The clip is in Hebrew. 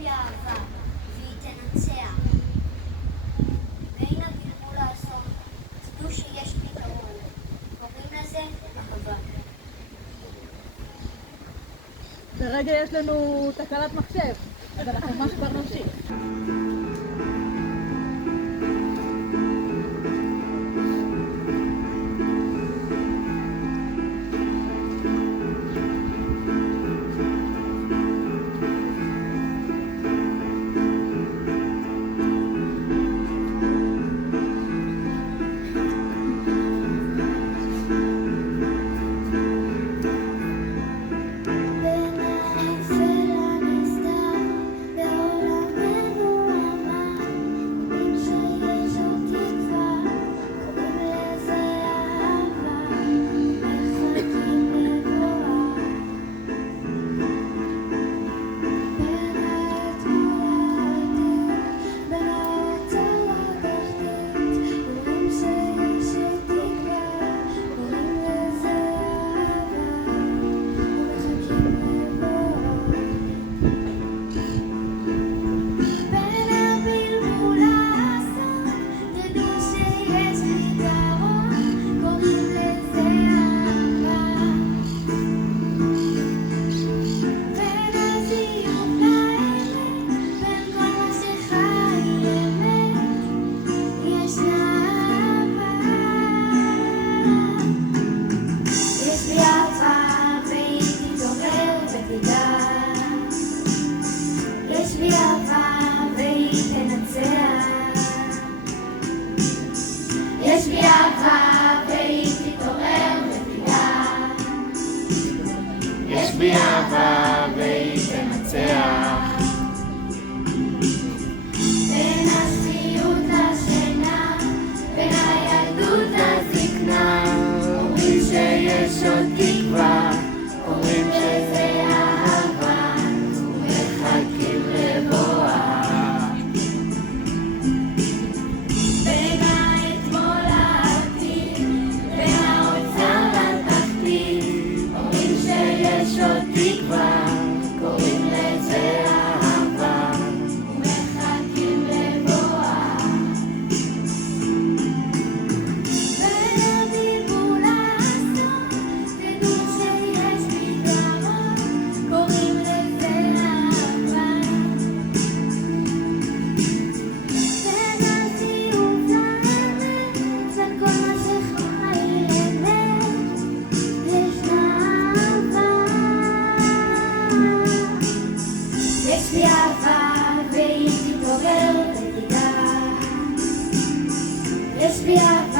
בי אהבה, והיא תנצח. והנה בלבול האסון, תדעו שיש פתרון. קוראים לזה אהבה. לרגע יש לנו תקלת מחשב, אז אנחנו ממש כבר נמשיך. יש בי אהבה והיא תתעורר ותדע. יש בי אהבה והיא תנצח. בין השפיות לשינה, בין הילדות לזקנה, אומרים שיש עוד תקווה, אומרים שזה אהבה, ומחכים לבואה. בין האתמול לעתיד, בין האוצר לתחתית, אומרים שיש עוד תקווה, קוראים לזה אהבה, ומחכים לבואה. בין הבלבול לאסון, תדעו שיש פתרון, קוראים לזה אהבה. בין הזיוף לאמת, בין כל מה שחי אמת, ישנה אהבה. יש לי אהבה והיא תתעורר ותדע. יש לי אהבה